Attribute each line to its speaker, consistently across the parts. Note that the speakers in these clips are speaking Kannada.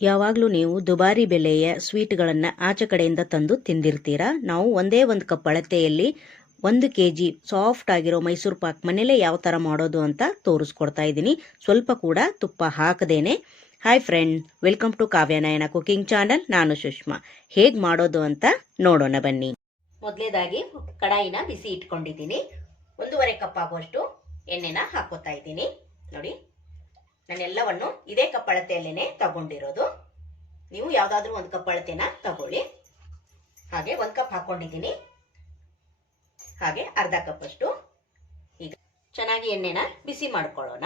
Speaker 1: ಯಾವಾಗಲೂ ನೀವು ದುಬಾರಿ ಬೆಲೆಯ ಸ್ವೀಟ್ಗಳನ್ನು ಆಚೆ ಕಡೆಯಿಂದ ತಂದು ತಿಂದಿರ್ತೀರಾ? ನಾವು ಒಂದೇ ಒಂದು ಕಪ್ ಅಳತೆಯಲ್ಲಿ ಒಂದು ಕೆ ಜಿ ಸಾಫ್ಟ್ ಆಗಿರೋ ಮೈಸೂರು ಪಾಕ್ ಮನೇಲೆ ಯಾವ ಥರ ಮಾಡೋದು ಅಂತ ತೋರಿಸ್ಕೊಡ್ತಾ ಇದ್ದೀನಿ. ಸ್ವಲ್ಪ ಕೂಡ ತುಪ್ಪ ಹಾಕದೇನೆ. Hi friend, welcome to Kavyanayana cooking channel. ನಾನು ಸುಷ್ಮಾ. ಹೇಗೆ ಮಾಡೋದು ಅಂತ ನೋಡೋಣ ಬನ್ನಿ. ಮೊದಲೇದಾಗಿ ಕಡಾಯಿನ ಬಿಸಿ ಇಟ್ಕೊಂಡಿದ್ದೀನಿ. ಒಂದೂವರೆ ಕಪ್ ಆಗುವಷ್ಟು ಎಣ್ಣೆನ ಹಾಕೋತಾ ಇದ್ದೀನಿ. ನೋಡಿ. ನಾನೆಲ್ಲವನ್ನು ಇದೇ ಕಪ್ಪಳತೆಯಲ್ಲೇನೆ ತಗೊಂಡಿರೋದು. ನೀವು ಯಾವ್ದಾದ್ರೂ ಒಂದು ಕಪ್ ಅಳತೆನ ತಗೊಳ್ಳಿ. ಹಾಗೆ ಒಂದು ಕಪ್ ಹಾಕೊಂಡಿದ್ದೀನಿ. ಹಾಗೆ ಅರ್ಧ ಕಪ್ ಅಷ್ಟು ಈಗ ಚೆನ್ನಾಗಿ ಎಣ್ಣೆನ ಬಿಸಿ ಮಾಡ್ಕೊಳ್ಳೋಣ.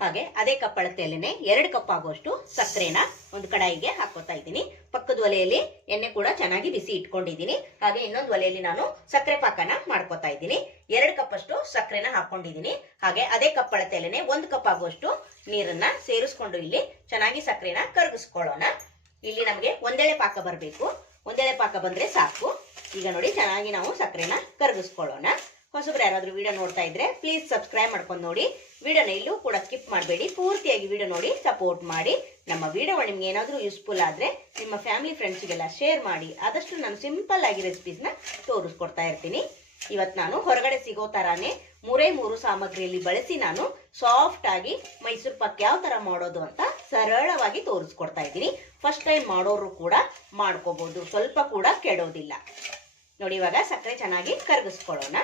Speaker 1: ಹಾಗೆ ಅದೇ ಕಪ್ ಅಳತೆಯಲ್ಲೇನೆ ಎರಡು ಕಪ್ ಆಗುವಷ್ಟು ಸಕ್ಕರೆನ ಒಂದು ಕಡಾಯಿಗೆ ಹಾಕೋತಾ ಇದ್ದೀನಿ. ಪಕ್ಕದ ಒಲೆಯಲ್ಲಿ ಎಣ್ಣೆ ಕೂಡ ಚೆನ್ನಾಗಿ ಬಿಸಿ ಇಟ್ಕೊಂಡಿದ್ದೀನಿ. ಹಾಗೆ ಇನ್ನೊಂದು ಒಲೆಯಲ್ಲಿ ನಾನು ಸಕ್ಕರೆ ಪಾಕನ ಮಾಡ್ಕೋತಾ ಇದ್ದೀನಿ. ಎರಡು ಕಪ್ ಅಷ್ಟು ಸಕ್ಕರೆನ ಹಾಕೊಂಡಿದ್ದೀನಿ. ಹಾಗೆ ಅದೇ ಕಪ್ ಅಳತೆಯಲ್ಲೇನೆ ಒಂದು ಕಪ್ ಆಗುವಷ್ಟು ನೀರನ್ನ ಸೇರಿಸ್ಕೊಂಡು ಇಲ್ಲಿ ಚೆನ್ನಾಗಿ ಸಕ್ಕರೆನ ಕರಗಿಸ್ಕೊಳ್ಳೋಣ. ಇಲ್ಲಿ ನಮಗೆ ಒಂದೆಳೆ ಪಾಕ ಬರಬೇಕು. ಒಂದೆಳೆ ಪಾಕ ಬಂದ್ರೆ ಸಾಕು. ಈಗ ನೋಡಿ ಚೆನ್ನಾಗಿ ನಾವು ಸಕ್ಕರೆನ ಕರಗಿಸ್ಕೊಳ್ಳೋಣ. ಹೊಸಬ್ರು ಯಾರಾದರೂ ವಿಡಿಯೋ ನೋಡ್ತಾ ಇದ್ರೆ ಪ್ಲೀಸ್ ಸಬ್ಸ್ಕ್ರೈಬ್ ಮಾಡ್ಕೊಂಡು ನೋಡಿ. ವಿಡಿಯೋನ ಇಲ್ಲೂ ಕೂಡ ಸ್ಕಿಪ್ ಮಾಡಬೇಡಿ. ಪೂರ್ತಿಯಾಗಿ ವಿಡಿಯೋ ನೋಡಿ ಸಪೋರ್ಟ್ ಮಾಡಿ. ನಮ್ಮ ವಿಡಿಯೋ ನಿಮ್ಗೆ ಏನಾದರೂ ಯೂಸ್ಫುಲ್ ಆದರೆ ನಿಮ್ಮ ಫ್ಯಾಮಿಲಿ ಫ್ರೆಂಡ್ಸ್ಗೆಲ್ಲ ಶೇರ್ ಮಾಡಿ. ಆದಷ್ಟು ನಾನು ಸಿಂಪಲ್ ಆಗಿ ರೆಸಿಪೀಸ್ನ ತೋರಿಸ್ಕೊಡ್ತಾ ಇರ್ತೀನಿ. ಇವತ್ತು ನಾನು ಹೊರಗಡೆ ಸಿಗೋ ಥರನೇ ಮೂರೇ ಮೂರು ಸಾಮಗ್ರಿಯಲ್ಲಿ ಬಳಸಿ ನಾನು ಸಾಫ್ಟ್ ಆಗಿ ಮೈಸೂರು ಪಾಕ್ ಯಾವ ಥರ ಮಾಡೋದು ಅಂತ ಸರಳವಾಗಿ ತೋರಿಸ್ಕೊಡ್ತಾ ಇದ್ದೀನಿ. ಫಸ್ಟ್ ಟೈಮ್ ಮಾಡೋರು ಕೂಡ ಮಾಡ್ಕೋಬೋದು. ಸ್ವಲ್ಪ ಕೂಡ ಕೆಡೋದಿಲ್ಲ. ನೋಡಿ ಇವಾಗ ಸಕ್ಕರೆ ಚೆನ್ನಾಗಿ ಕರಗಿಸ್ಕೊಳ್ಳೋಣ.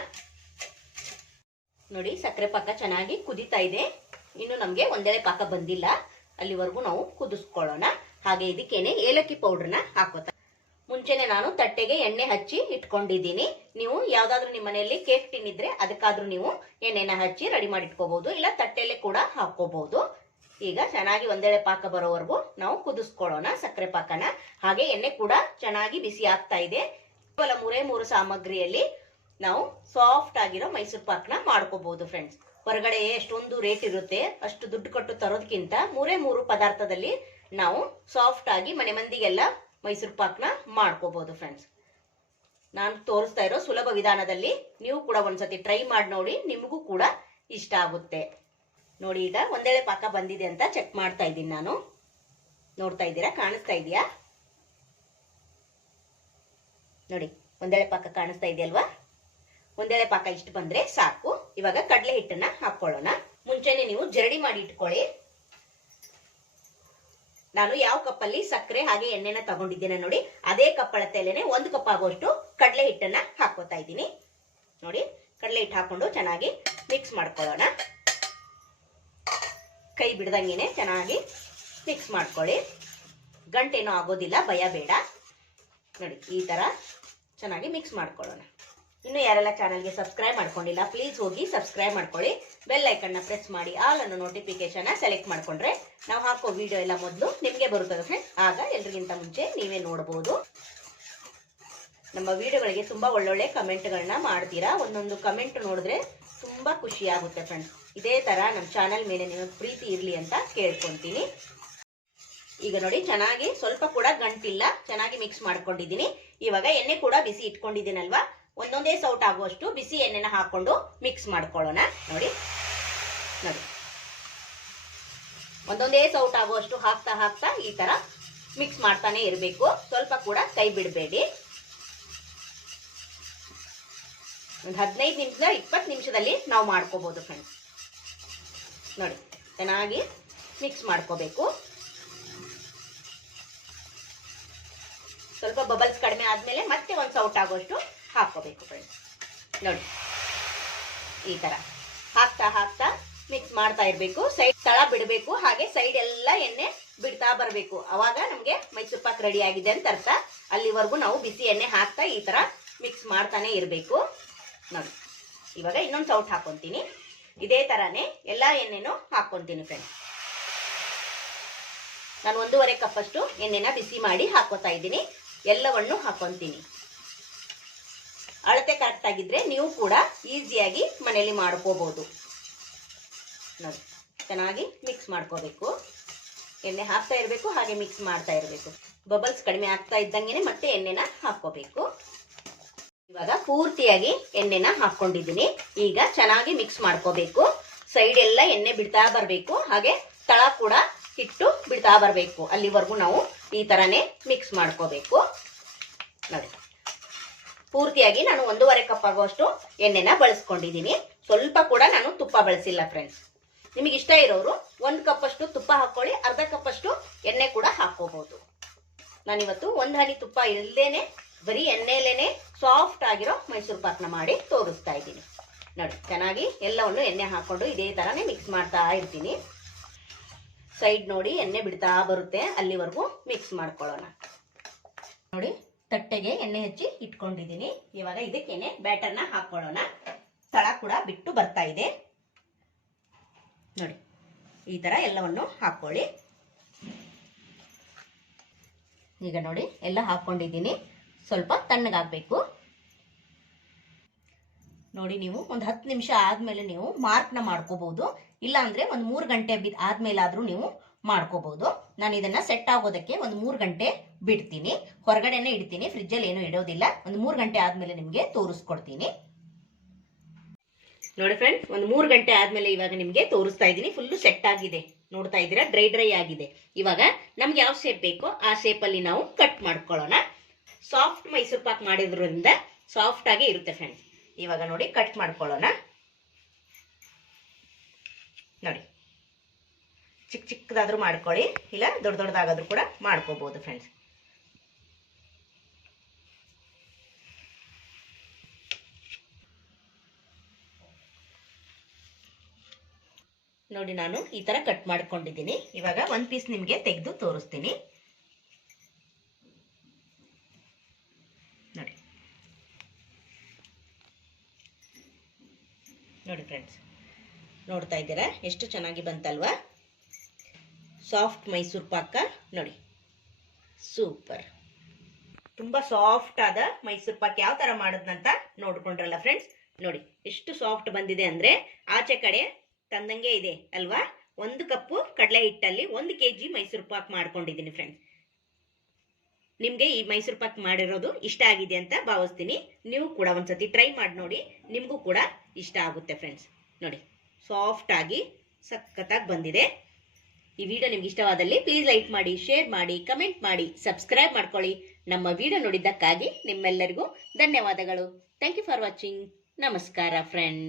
Speaker 1: ನೋಡಿ, ಸಕ್ಕರೆ ಪಾಕ ಚೆನ್ನಾಗಿ ಕುದಿತಾ ಇದೆ. ಇನ್ನು ನಮಗೆ ಒಂದೆಳೆ ಪಾಕ ಬಂದಿಲ್ಲ. ಅಲ್ಲಿವರೆಗೂ ನಾವು ಕುದಿಸ್ಕೊಳ್ಳೋಣ. ಹಾಗೆ ಇದಕ್ಕೇನೆ ಏಲಕ್ಕಿ ಪೌಡರ್ನ ಹಾಕೋತ ಮುಂಚೆನೆ ನಾನು ತಟ್ಟೆಗೆ ಎಣ್ಣೆ ಹಚ್ಚಿ ಇಟ್ಕೊಂಡಿದ್ದೀನಿ. ನೀವು ಯಾವ್ದಾದ್ರು ನಿಮ್ಮ ಮನೆಯಲ್ಲಿ ಕೇಕ್ ಟಿನ್ ಇದ್ರೆ ಅದಕ್ಕಾದ್ರೂ ನೀವು ಎಣ್ಣೆನ ಹಚ್ಚಿ ರೆಡಿ ಮಾಡಿ ಇಟ್ಕೋಬಹುದು ಇಲ್ಲ ತಟ್ಟೆಲೆ ಕೂಡ ಹಾಕೋಬಹುದು ಈಗ ಚೆನ್ನಾಗಿ ಒಂದೆಡೆ ಪಾಕ ಬರೋವರೆಗೂ ನಾವು ಕುದಿಸ್ಕೊಳ್ಳೋಣ ಸಕ್ಕರೆ ಪಾಕನ. ಹಾಗೆ ಎಣ್ಣೆ ಕೂಡ ಚೆನ್ನಾಗಿ ಬಿಸಿ ಆಗ್ತಾ ಇದೆ. ಕೇವಲ ಮೂರೇ ಮೂರು ಸಾಮಗ್ರಿಯಲ್ಲಿ ನಾವು ಸಾಫ್ಟ್ ಆಗಿರೋ ಮೈಸೂರು ಪಾಕ್ನ ಮಾಡ್ಕೋಬಹುದು ಫ್ರೆಂಡ್ಸ್ ಹೊರಗಡೆ ಎಷ್ಟೊಂದು ರೇಟ್ ಇರುತ್ತೆ, ಅಷ್ಟು ದುಡ್ಡು ಕೊಟ್ಟು ತರೋದಕ್ಕಿಂತ ಮೂರೇ ಮೂರು ಪದಾರ್ಥದಲ್ಲಿ ನಾವು ಸಾಫ್ಟ್ ಆಗಿ ಮನೆ ಮಂದಿಗೆಲ್ಲ ಮೈಸೂರು ಪಾಕ್ನ ಮಾಡ್ಕೋಬಹುದು ಫ್ರೆಂಡ್ಸ್ ನಾನು ತೋರಿಸ್ತಾ ಇರೋ ಸುಲಭ ವಿಧಾನದಲ್ಲಿ ನೀವು ಕೂಡ ಒಂದ್ಸತಿ ಟ್ರೈ ಮಾಡಿ ನೋಡಿ, ನಿಮಗೂ ಕೂಡ ಇಷ್ಟ ಆಗುತ್ತೆ. ನೋಡಿ ಈಗ ಒಂದೇಳೆ ಪಾಕ ಬಂದಿದೆ ಅಂತ ಚೆಕ್ ಮಾಡ್ತಾ ಇದ್ದೀನಿ ನಾನು. ನೋಡ್ತಾ ಇದ್ದೀರಾ, ಕಾಣಿಸ್ತಾ ಇದೆಯಾ ನೋಡಿ, ಒಂದೇಳೆ ಪಾಕ ಕಾಣಿಸ್ತಾ ಇದೆಯಲ್ವಾ? ಒಂದೆಳೆ ಪಾಕ ಇಷ್ಟು ಬಂದ್ರೆ ಸಾಕು. ಇವಾಗ ಕಡಲೆ ಹಿಟ್ಟನ್ನ ಹಾಕೊಳ್ಳೋಣ. ಮುಂಚೆನೆ ನೀವು ಜರಡಿ ಮಾಡಿ ಇಟ್ಕೊಳ್ಳಿ. ನಾನು ಯಾವ ಕಪ್ಪಲ್ಲಿ ಸಕ್ಕರೆ ಹಾಗೆ ಎಣ್ಣೆನ ತಗೊಂಡಿದ್ದೇನೆ ನೋಡಿ. ಅದೇ ಕಪ್ ಅಳತೆಯಲ್ಲೇನೆ ಒಂದು ಕಪ್ ಆಗುವಷ್ಟು ಕಡಲೆ ಹಿಟ್ಟನ್ನ ಹಾಕೋತಾ ಇದ್ದೀನಿ. ನೋಡಿ, ಕಡಲೆ ಹಿಟ್ಟು ಹಾಕೊಂಡು ಚೆನ್ನಾಗಿ ಮಿಕ್ಸ್ ಮಾಡ್ಕೊಳ್ಳೋಣ. ಕೈ ಬಿಡ್ದಂಗೆನೆ ಚೆನ್ನಾಗಿ ಮಿಕ್ಸ್ ಮಾಡ್ಕೊಳ್ಳಿ. ಗಂಟೇನೂ ಆಗೋದಿಲ್ಲ, ಭಯ ಬೇಡ. ನೋಡಿ, ಈ ತರ ಚೆನ್ನಾಗಿ ಮಿಕ್ಸ್ ಮಾಡ್ಕೊಳ್ಳೋಣ. ಇನ್ನು ಯಾರೆಲ್ಲ ಚಾನಲ್ಗೆ ಸಬ್ಸ್ಕ್ರೈಬ್ ಮಾಡ್ಕೊಂಡಿಲ್ಲ ಪ್ಲೀಸ್ ಹೋಗಿ ಸಬ್ಸ್ಕ್ರೈಬ್ ಮಾಡ್ಕೊಳ್ಳಿ. ಬೆಲ್ ಐಕನ್ನ ಪ್ರೆಸ್ ಮಾಡಿ ಆಲ್ ಅನ್ನು ನೋಟಿಫಿಕೇಶನ್ ಸೆಲೆಕ್ಟ್ ಮಾಡ್ಕೊಂಡ್ರೆ ನಾವು ಹಾಕೋ ವಿಡಿಯೋ ಎಲ್ಲ ಮೊದಲು ನಿಮಗೆ ಬರುತ್ತದೆ ಫ್ರೆಂಡ್ ಆಗ ಎಲ್ರಿಗಿಂತ ಮುಂಚೆ ನೀವೇ ನೋಡಬಹುದು ನಮ್ಮ ವಿಡಿಯೋಗಳಿಗೆ ತುಂಬಾ ಒಳ್ಳೊಳ್ಳೆ ಕಮೆಂಟ್ಗಳನ್ನ ಮಾಡ್ತೀರಾ? ಒಂದೊಂದು ಕಮೆಂಟ್ ನೋಡಿದ್ರೆ ತುಂಬಾ ಖುಷಿ ಆಗುತ್ತೆ ಫ್ರೆಂಡ್ಸ್ ಇದೇ ತರ ನಮ್ಮ ಚಾನಲ್ ಮೇಲೆ ನಿಮಗೆ ಪ್ರೀತಿ ಇರ್ಲಿ ಅಂತ ಕೇಳ್ಕೊಂತೀನಿ. ಈಗ ನೋಡಿ, ಚೆನ್ನಾಗಿ ಸ್ವಲ್ಪ ಕೂಡ ಗಂಟಿಲ್ಲ, ಚೆನ್ನಾಗಿ ಮಿಕ್ಸ್ ಮಾಡ್ಕೊಂಡಿದ್ದೀನಿ. ಇವಾಗ ಎಣ್ಣೆ ಕೂಡ ಬಿಸಿ ಇಟ್ಕೊಂಡಿದ್ದೀನಲ್ವಾ? ಒಂದೊಂದೇ ಸೌಟ್ ಆಗುವಷ್ಟು ಬಿಸಿ ಎಣ್ಣೆನ ಹಾಕೊಂಡು ಮಿಕ್ಸ್ ಮಾಡ್ಕೊಳ್ಳೋಣ. ನೋಡಿ. ನೋಡಿ. ಒಂದೊಂದೇ ಸೌಟ್ ಆಗುವಷ್ಟು ಹಾಕ್ತಾ ಹಾಕ್ತಾ ಈ ತರ ಮಿಕ್ಸ್ ಮಾಡ್ತಾನೆ ಇರಬೇಕು. ಸ್ವಲ್ಪ ಕೂಡ ಕೈ ಬಿಡಬೇಡಿ. ಒಂದು ಹದಿನೈದು ನಿಮಿಷ, ಇಪ್ಪತ್ತು ನಿಮಿಷದಲ್ಲಿ ನಾವು ಮಾಡ್ಕೋಬಹುದು ಫ್ರೆಂಡ್ಸ್ ನೋಡಿ, ಚೆನ್ನಾಗಿ ಮಿಕ್ಸ್ ಮಾಡ್ಕೋಬೇಕು. ಸ್ವಲ್ಪ ಬಬಲ್ಸ್ ಕಡಿಮೆ ಆದ್ಮೇಲೆ ಮತ್ತೆ ಒಂದು ಸೌಟ್ ಆಗೋಷ್ಟು ಹಾಕೋಬೇಕು ಫ್ರೆಂಡ್ಸ್ ನೋಡಿ, ಈ ತರ. ಹಾಕ್ತಾ ಹಾಕ್ತಾ ಮಿಕ್ಸ್ ಮಾಡ್ತಾ ಇರಬೇಕು. ಸೈಡ್ ತಳ ಬಿಡಬೇಕು. ಹಾಗೆ ಸೈಡ್ ಎಲ್ಲ ಎಣ್ಣೆ ಬಿಡ್ತಾ ಬರಬೇಕು. ಅವಾಗ ನಮಗೆ ಮೈಸೂರು ಪಾಕ್ ರೆಡಿ ಆಗಿದೆ ಅಂತ ಅರ್ಥ. ಅಲ್ಲಿವರೆಗೂ ನಾವು ಬಿಸಿ ಎಣ್ಣೆ ಹಾಕ್ತಾ ಈ ತರ ಮಿಕ್ಸ್ ಮಾಡ್ತಾನೆ ಇರಬೇಕು. ನೋಡಿ, ಇವಾಗ ಇನ್ನೊಂದು ಸೌಟ್ ಹಾಕೊಂತೀನಿ. ಇದೇ ತರಾನೇ ಎಲ್ಲ ಎಣ್ಣೆನೂ ಹಾಕೊಂತೀನಿ ಫ್ರೆಂಡ್ಸ್ ನಾನು ಒಂದೂವರೆ ಕಪ್ಪಷ್ಟು ಎಣ್ಣೆನ ಬಿಸಿ ಮಾಡಿ ಹಾಕೋತಾ ಇದ್ದೀನಿ. ಎಲ್ಲವನ್ನು ಹಾಕೊಂತೀನಿ ಅಳತೆ ಕರೆಕ್ಟ್ ಆಗಿದ್ರೆ ನೀವು ಕೂಡ ಈಸಿಯಾಗಿ ಮನೆಯಲ್ಲಿ ಮಾಡ್ಕೋಬಹುದು ನೋಡಿ, ಚೆನ್ನಾಗಿ ಮಿಕ್ಸ್ ಮಾಡ್ಕೋಬೇಕು. ಎಣ್ಣೆ ಹಾಕ್ತಾ ಇರಬೇಕು, ಹಾಗೆ ಮಿಕ್ಸ್ ಮಾಡ್ತಾ ಇರಬೇಕು. ಬಬಲ್ಸ್ ಕಡಿಮೆ ಆಗ್ತಾ ಇದ್ದಂಗೆ ಮತ್ತೆ ಎಣ್ಣೆನ ಹಾಕೋಬೇಕು ಇವಾಗ ಪೂರ್ತಿಯಾಗಿ ಎಣ್ಣೆನ ಹಾಕೊಂಡಿದ್ದೀನಿ ಈಗ ಚೆನ್ನಾಗಿ ಮಿಕ್ಸ್ ಮಾಡ್ಕೋಬೇಕು. ಸೈಡ್ ಎಲ್ಲ ಎಣ್ಣೆ ಬಿಡ್ತಾ ಬರಬೇಕು. ಹಾಗೆ ತಳ ಕೂಡ ಹಿಟ್ಟು ಬಿಡ್ತಾ ಬರಬೇಕು. ಅಲ್ಲಿವರೆಗೂ ನಾವು ಈ ಥರನೇ ಮಿಕ್ಸ್ ಮಾಡ್ಕೋಬೇಕು. ನೋಡಿ. ಪೂರ್ತಿಯಾಗಿ ನಾನು ಒಂದೂವರೆ ಕಪ್ ಆಗುವಷ್ಟು ಎಣ್ಣೆನ ಬಳಸ್ಕೊಂಡಿದ್ದೀನಿ. ಸ್ವಲ್ಪ ಕೂಡ ನಾನು ತುಪ್ಪ ಬಳಸಿಲ್ಲ ಫ್ರೆಂಡ್ಸ್ ನಿಮಗೆ ಇಷ್ಟ ಇರೋರು ಒಂದು ಕಪ್ಪಷ್ಟು ತುಪ್ಪ ಹಾಕ್ಕೊಳ್ಳಿ ಅರ್ಧ ಕಪ್ಪಷ್ಟು ಎಣ್ಣೆ ಕೂಡ ಹಾಕ್ಕೋಬಹುದು ನಾನಿವತ್ತು ಒಂದು ಹನಿ ತುಪ್ಪ ಇಲ್ಲದೇನೆ ಬರೀ ಎಣ್ಣೆಲೇನೆ ಸಾಫ್ಟ್ ಆಗಿರೋ ಮೈಸೂರು ಪಾಕ್ನ ಮಾಡಿ ತೋರಿಸ್ತಾ ಇದ್ದೀನಿ. ನೋಡಿ, ಚೆನ್ನಾಗಿ ಎಲ್ಲವನ್ನು ಎಣ್ಣೆ ಹಾಕೊಂಡು ಇದೇ ಥರನೇ ಮಿಕ್ಸ್ ಮಾಡ್ತಾ ಇರ್ತೀನಿ. ಸೈಡ್ ನೋಡಿ ಎಣ್ಣೆ ಬಿಡ್ತಾ ಬರುತ್ತೆ, ಅಲ್ಲಿವರೆಗೂ ಮಿಕ್ಸ್ ಮಾಡ್ಕೊಳ್ಳೋಣ. ನೋಡಿ ತಟ್ಟೆಗೆ ಎಣ್ಣೆ ಹಚ್ಚಿ ಇಟ್ಕೊಂಡಿದ್ದೀನಿ. ಇವಾಗ ಇದಕ್ಕೇನೆ ಬ್ಯಾಟರ್ನ ಹಾಕೊಳ್ಳೋಣ. ತಳ ಕೂಡ ಬಿಟ್ಟು ಬರ್ತಾ ಇದೆ. ನೋಡಿ, ಈ ತರ ಎಲ್ಲವನ್ನು ಹಾಕೊಳ್ಳಿ. ಈಗ ನೋಡಿ, ಎಲ್ಲ ಹಾಕೊಂಡಿದ್ದೀನಿ. ಸ್ವಲ್ಪ ತಣ್ಣಗಾಗಬೇಕು. ನೋಡಿ, ನೀವು ಒಂದು ಹತ್ತು ನಿಮಿಷ ಆದಮೇಲೆ ನೀವು ಮಾರ್ಕ್ನ ಮಾಡ್ಕೋಬಹುದು. ಇಲ್ಲಾಂದರೆ ಒಂದು ಮೂರು ಗಂಟೆ ಬಿದ್ದು ಆದಮೇಲಾದರೂ ನೀವು ಮಾಡ್ಕೋಬಹುದು. ನಾನು ಇದನ್ನ ಸೆಟ್ ಆಗೋದಕ್ಕೆ ಒಂದು ಮೂರು ಗಂಟೆ ಬಿಡ್ತೀನಿ. ಹೊರಗಡೆನೆ ಇಡ್ತೀನಿ. ಫ್ರಿಜ್ಜಲ್ಲಿ ಏನು ಇಡೋದಿಲ್ಲ. ಒಂದು ಮೂರು ಗಂಟೆ ಆದ್ಮೇಲೆ ನಿಮಗೆ ತೋರಿಸ್ಕೊಡ್ತೀನಿ. ನೋಡಿ ಫ್ರೆಂಡ್ ಒಂದು ಮೂರು ಗಂಟೆ ಆದ್ಮೇಲೆ ಇವಾಗ ನಿಮಗೆ ತೋರಿಸ್ತಾ ಇದ್ದೀನಿ. ಫುಲ್ಲು ಸೆಟ್ ಆಗಿದೆ. ನೋಡ್ತಾ ಇದ್ದೀರಾ? ಡ್ರೈ ಡ್ರೈ ಆಗಿದೆ. ಇವಾಗ ನಮ್ಗೆ ಯಾವ ಶೇಪ್ ಬೇಕೋ ಆ ಶೇಪಲ್ಲಿ ನಾವು ಕಟ್ ಮಾಡ್ಕೊಳ್ಳೋಣ. ಸಾಫ್ಟ್ ಮೈಸೂರು ಪಾಕ್ ಮಾಡಿದ್ರಿಂದ ಸಾಫ್ಟ್ ಆಗಿ ಇರುತ್ತೆ ಫ್ರೆಂಡ್ಸ್ ಇವಾಗ ನೋಡಿ ಕಟ್ ಮಾಡ್ಕೊಳ್ಳೋಣ. ನೋಡಿ. ಚಿಕ್ಕ ಚಿಕ್ಕದಾದ್ರೂ ಮಾಡ್ಕೊಳ್ಳಿ. ಇಲ್ಲ, ದೊಡ್ಡ ದೊಡ್ಡದಾಗಾದ್ರೂ ಕೂಡ ಮಾಡ್ಕೋಬಹುದು ಫ್ರೆಂಡ್ಸ್ ನೋಡಿ ನಾನು ಈ ತರ ಕಟ್ ಮಾಡ್ಕೊಂಡಿದ್ದೀನಿ. ಇವಾಗ ಒಂದ್ ಪೀಸ್ ನಿಮಗೆ ತೆಗೆದು ತೋರಿಸ್ತೀನಿ. ನೋಡಿ. ನೋಡಿ ಫ್ರೆಂಡ್ಸ್ ನೋಡ್ತಾ ಇದ್ದೀರಾ? ಎಷ್ಟು ಚೆನ್ನಾಗಿ ಬಂತಲ್ವಾ? ಸಾಫ್ಟ್ ಮೈಸೂರು ಪಾಕ ನೋಡಿ. ಸೂಪರ್. ತುಂಬಾ ಸಾಫ್ಟ್ ಆದ ಮೈಸೂರು ಪಾಕ್ ಯಾವ ತರ ಮಾಡೋದಂತ ನೋಡ್ಕೊಂಡ್ರಲ್ಲ ಫ್ರೆಂಡ್ಸ್. ನೋಡಿ, ಎಷ್ಟು ಸಾಫ್ಟ್ ಬಂದಿದೆ ಅಂದ್ರೆ ಆಚೆ ಕಡೆ ತಂದಂಗೆ ಇದೆ ಅಲ್ವಾ? ಒಂದು ಕಪ್ಪು ಕಡಲೆ ಹಿಟ್ಟಲ್ಲಿ ಒಂದು ಕೆ ಜಿ ಮೈಸೂರು ಪಾಕ್ ಮಾಡ್ಕೊಂಡಿದ್ದೀನಿ ಫ್ರೆಂಡ್ಸ್. ನಿಮಗೆ ಈ ಮೈಸೂರು ಪಾಕ್ ಮಾಡಿರೋದು ಇಷ್ಟ ಆಗಿದೆ ಅಂತ ಭಾವಿಸ್ತೀನಿ. ನೀವು ಕೂಡ ಒಂದ್ಸತಿ ಟ್ರೈ ಮಾಡಿ ನೋಡಿ. ನಿಮಗೂ ಕೂಡ ಇಷ್ಟ ಆಗುತ್ತೆ ಫ್ರೆಂಡ್ಸ್. ನೋಡಿ, ಸಾಫ್ಟ್ ಆಗಿ ಸಖತ್ತಾಗಿ ಬಂದಿದೆ. ಈ ವಿಡಿಯೋ ನಿಮ್ಗೆ ಇಷ್ಟವಾದಲ್ಲಿ ಪ್ಲೀಸ್ ಲೈಕ್ ಮಾಡಿ ಶೇರ್ ಮಾಡಿ ಕಮೆಂಟ್ ಮಾಡಿ ಸಬ್ಸ್ಕ್ರೈಬ್ ಮಾಡ್ಕೊಳ್ಳಿ. ನಮ್ಮ ವಿಡಿಯೋ ನೋಡಿದ್ದಕ್ಕಾಗಿ ನಿಮ್ಮೆಲ್ಲರಿಗೂ ಧನ್ಯವಾದಗಳು. ಥ್ಯಾಂಕ್ ಯು ಫಾರ್ ವಾಚಿಂಗ್ ನಮಸ್ಕಾರ ಫ್ರೆಂಡ್